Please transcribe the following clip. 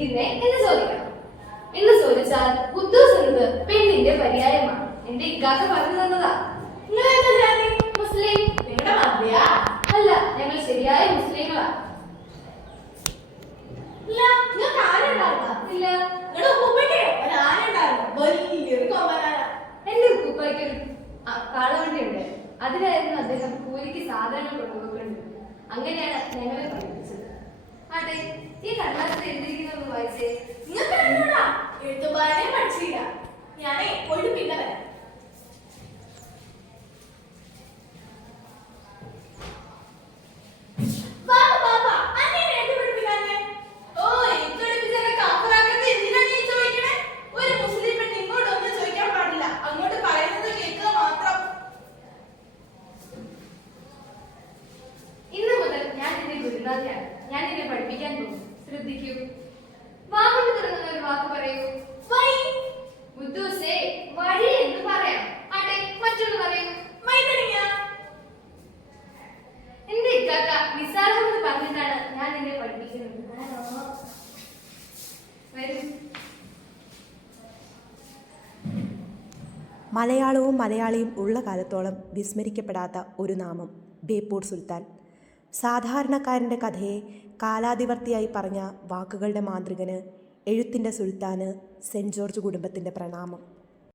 ശ്രദ്ധിക്കുന്നേ എന്ന് ചോദിക്കണം. എന്ന് ചോദിച്ചാൽ ഖുദ്ദൂസ് എന്നത് പെണ്ണിന്റെ പര്യായമാണ്. എന്റെ ഇക്കാക്ക പറഞ്ഞു തന്നതാ. മുസ്ലിം. നിങ്ങളുടെ മതയാ? അല്ല, ഞങ്ങൾ ശരിയായ മുസ്ലിങ്ങളാ. ഇല്ല. എന്റെ ഉപ്പയ്ക്ക് ഒരു കാളവണ്ടി ഉണ്ട്. അതിലായിരുന്നു അദ്ദേഹം കൂലിക്ക് സാധനങ്ങൾ കൊണ്ടുപോയിട്ടുണ്ട്. അങ്ങനെയാണ് ഞങ്ങളെ പഠിപ്പിച്ചത്. ആട്ടെ, ഈ കടലാസിൽ എഴുതിയിരിക്കുന്ന വായിച്ചേ. എഴുത്തുപാടേ പഠിച്ചില്ല. ഞാനേ പോയിട്ട് പിന്നെ വരാം. ഞാൻ എന്നെ പഠിപ്പിക്കാൻ പോകും. ശ്രദ്ധിക്കൂ. വാഗോണ്ട് തുടങ്ങുന്ന ഒരു വാക്ക് പറയൂ. ഖുദ്ദൂസേ, വഴി എന്ന് പറയാം. ആട്ടെ, മറ്റൊന്ന് പറയൂ. എന്റെ ഇക്കാക്ക നിസാറെന്ന് പറഞ്ഞിട്ടാണ് ഞാൻ എന്നെ പഠിപ്പിക്കുന്നത്. മലയാളവും മലയാളിയും ഉള്ള കാലത്തോളം വിസ്മരിക്കപ്പെടാത്ത ഒരു നാമം ബേപ്പൂർ സുൽത്താൻ. സാധാരണക്കാരൻ്റെ കഥയെ കാലാതിവർത്തിയായി പറഞ്ഞ വാക്കുകളുടെ മാന്ത്രികന്, എഴുത്തിൻ്റെ സുൽത്താന് സെൻറ് ജോർജ് കുടുംബത്തിൻ്റെ പ്രണാമം.